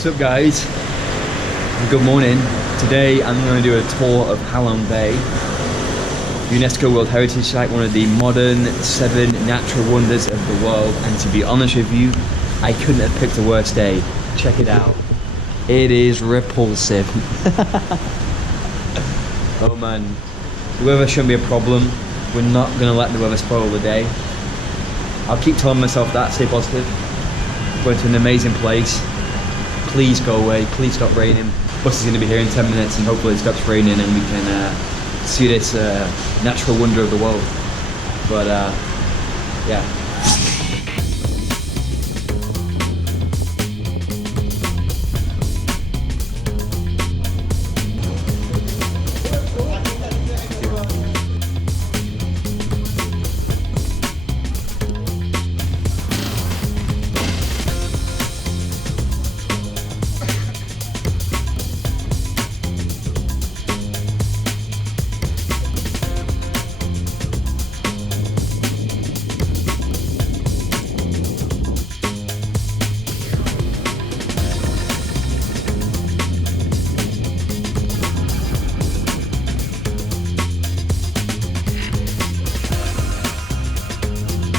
What's up guys? Good morning. Today I'm going to do a tour of Halong Bay, UNESCO World Heritage Site, one of the modern 7 natural wonders of the world, and to be honest with you, I couldn't have picked a worse day. Check it out. It is repulsive. Oh man, the weather shouldn't be a problem. We're not going to let the weather spoil the day. I'll keep telling myself that, stay positive. Going to an amazing place. Please go away, please stop raining. Bus is going to be here in 10 minutes and hopefully it stops raining and we can see this natural wonder of the world. But yeah.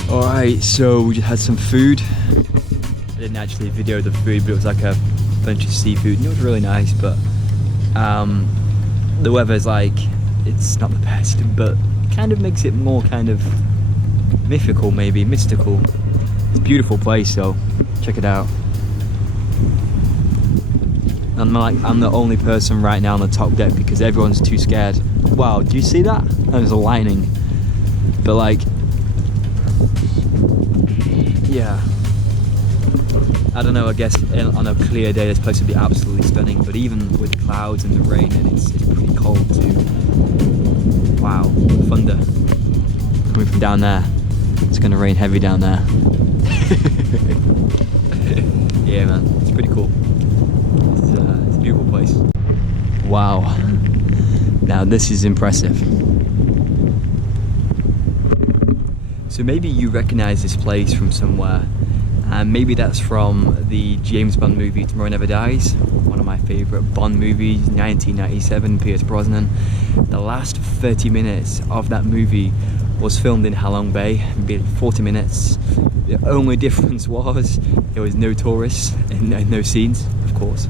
Alright, so we just had some food. I didn't actually video the food, but it was like a bunch of seafood and it was really nice, but the weather's like, it's not the best, but kind of makes it more kind of mythical, maybe, mystical. It's a beautiful place, so check it out. I'm the only person right now on the top deck because everyone's too scared. Wow, do you see that? That was lightning. But like, yeah, I don't know, I guess on a clear day this place would be absolutely stunning, but even with clouds and the rain, and it's pretty cold too. Wow, thunder coming from down there. It's gonna rain heavy down there. Yeah man, it's pretty cool. It's a beautiful place. Wow, now this is impressive. So maybe you recognize this place from somewhere, and maybe that's from the James Bond movie Tomorrow Never Dies, one of my favorite Bond movies, 1997, Pierce Brosnan. The last 30 minutes of that movie was filmed in Halong Bay, maybe 40 minutes. The only difference was it was no tourists and no scenes, of course,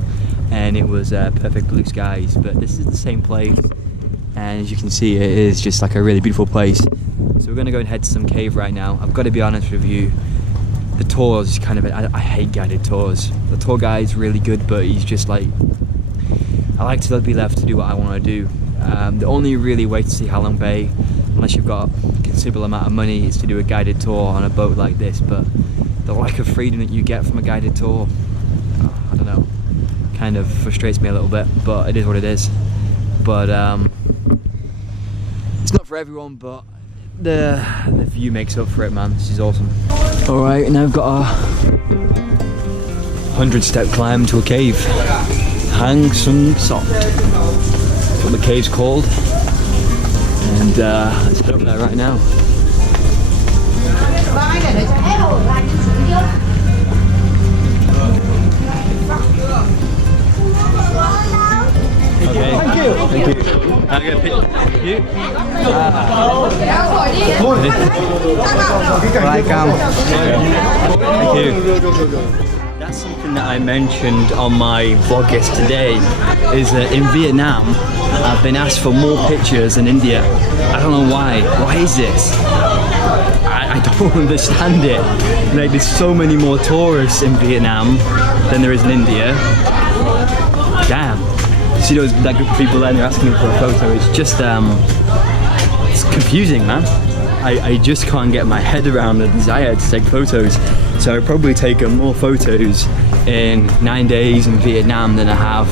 and it was perfect blue skies. But this is the same place, and as you can see, it is just like a really beautiful place. So we're gonna go and head to some cave right now. I've got to be honest with you, the tours kind of, I hate guided tours. The tour guide's really good, but he's just like, I like to be left to do what I want to do. The only really way to see Halong Bay, unless you've got a considerable amount of money, is to do a guided tour on a boat like this. But the lack of freedom that you get from a guided tour, I don't know, kind of frustrates me a little bit, but it is what it is. But it's not for everyone, but the view makes up for it, man. This is awesome. Alright, now I've got a 100-step climb to a cave. Hang Sung Sot. That's what the cave's called. And let's head up there right now. Okay. Thank you. Thank you. I'm gonna pick you. Thank you. That's something that I mentioned on my vlog yesterday, is that in Vietnam I've been asked for more pictures than India. I don't know why. Why is this? I don't understand it. Like, there's so many more tourists in Vietnam than there is in India. Damn. You see those that group of people there and they're asking me for a photo. It's just it's confusing, man. I just can't get my head around the desire to take photos. So I've probably taken more photos in 9 days in Vietnam than I have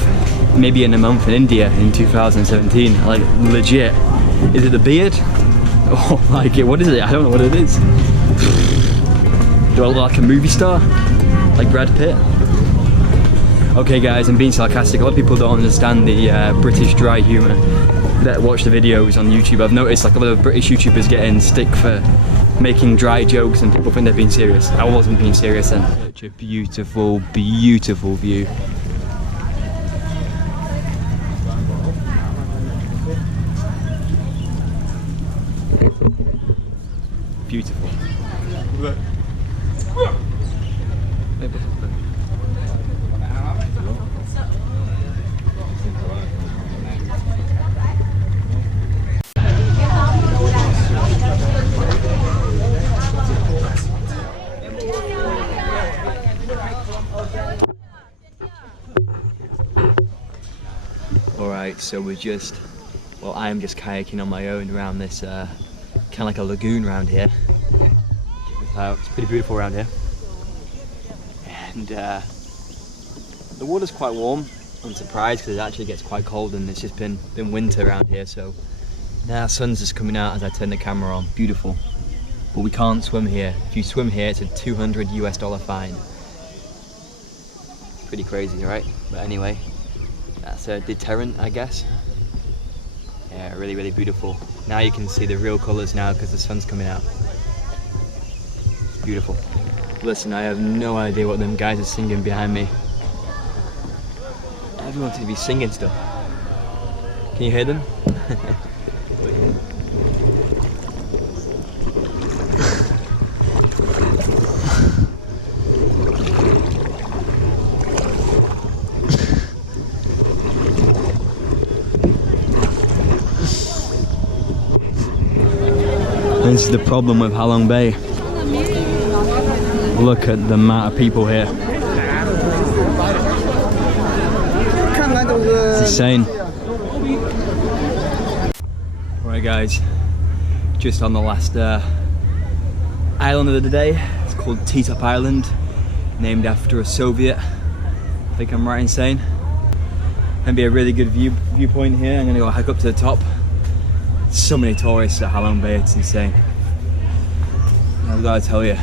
maybe in a month in India in 2017. Like, legit. Is it the beard? Oh, like it, what is it? I don't know what it is. Do I look like a movie star? Like Brad Pitt? Okay guys, I'm being sarcastic. A lot of people don't understand the British dry humour that watch the videos on YouTube. I've noticed like a lot of British YouTubers getting stick for making dry jokes and people think they're being serious. I wasn't being serious then. Such a beautiful, beautiful view. beautiful. Alright, so I'm just kayaking on my own around this kind of like a lagoon around here. It's pretty beautiful around here. And the water's quite warm. I'm surprised because it actually gets quite cold and it's just been winter around here, so now the sun's just coming out as I turn the camera on. Beautiful. But we can't swim here. If you swim here, it's a $200 US fine. Pretty crazy, right? But anyway, that's a deterrent, I guess. Yeah, really, really beautiful. Now you can see the real colours now because the sun's coming out. It's beautiful. Listen, I have no idea what them guys are singing behind me. Everyone seems to be singing stuff. Can you hear them? This is the problem with Halong Bay. Look at the amount of people here. It's insane. Alright guys, just on the last island of the day. It's called T-Top Island, named after a Soviet. I think I'm right in saying. Gonna be a really good viewpoint here. I'm gonna go hike up to the top. So many tourists at Halong Bay, it's insane. I've got to tell you,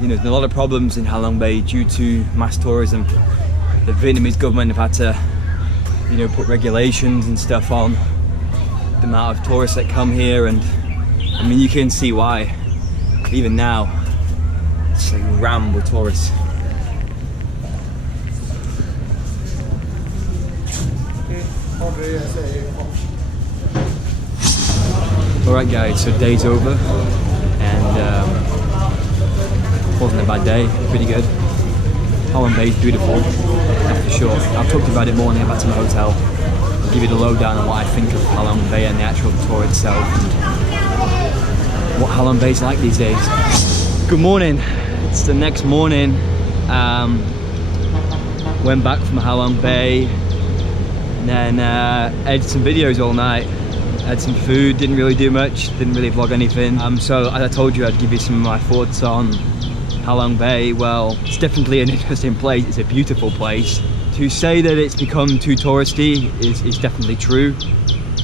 there's a lot of problems in Halong Bay due to mass tourism. The Vietnamese government have had to, put regulations and stuff on the amount of tourists that come here, and I mean, you can see why. Even now, it's like rammed with tourists. Alright guys, so day's over, and wasn't a bad day, pretty good. Halong Bay is beautiful, that's for sure. I've talked about it more when I get back to my hotel. I'll give you the lowdown on what I think of Halong Bay and the actual tour itself, and what Halong Bay is like these days. Good morning, it's the next morning. Went back from Halong Bay, and then edited some videos all night. Had some food, didn't really do much, didn't really vlog anything. So as I told you, I'd give you some of my thoughts on Halong Bay. Well, it's definitely an interesting place, it's a beautiful place. To say that it's become too touristy is definitely true.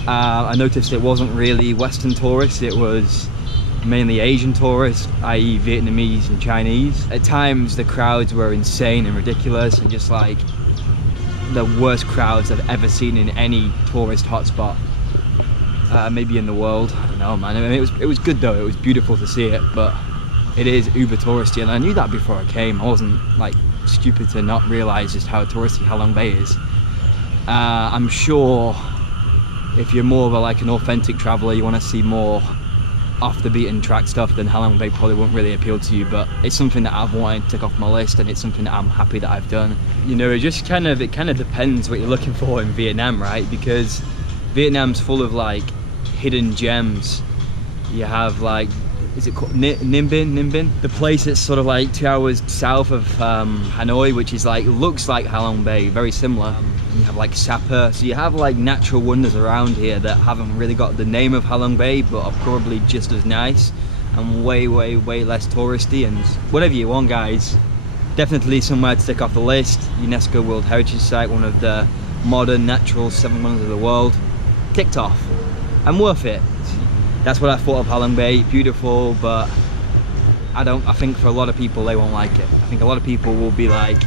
I noticed it wasn't really Western tourists, it was mainly Asian tourists, i.e. Vietnamese and Chinese. At times the crowds were insane and ridiculous, and just like the worst crowds I've ever seen in any tourist hotspot. Maybe in the world. I don't know, man. I mean, it was good though. It was beautiful to see it, but it is uber touristy, and I knew that before I came. I wasn't like stupid to not realize just how touristy Halong Bay is. I'm sure if you're more of like an authentic traveler, you want to see more off the beaten track stuff, then Halong Bay probably won't really appeal to you. But it's something that I've wanted to tick off my list, and it's something that I'm happy that I've done. It just kind of depends what you're looking for in Vietnam, right? Because Vietnam's full of like hidden gems. You have like, is it called Ninh Binh? The place that's sort of like 2 hours south of Hanoi, which is like, looks like Halong Bay, very similar. You have like Sapa, so you have like natural wonders around here that haven't really got the name of Halong Bay, but are probably just as nice and way less touristy. And whatever you want, guys, definitely somewhere to tick off the list. UNESCO World Heritage Site, one of the modern natural 7 wonders of the world. Ticked off and worth it. That's what I thought of Halong Bay. Beautiful, but I think for a lot of people they won't like it. I think a lot of people will be like,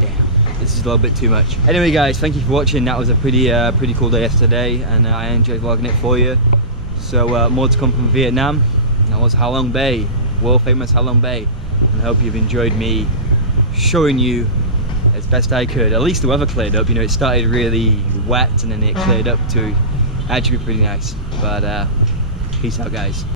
damn, this is a little bit too much. Anyway guys, thank you for watching. That was a pretty cool day yesterday, and I enjoyed vlogging it for you. So more to come from Vietnam. That was Halong Bay, world famous Halong Bay, and I hope you've enjoyed me showing you as best I could. At least the weather cleared up. It started really wet and then it cleared up to actually be pretty nice. But peace out, guys.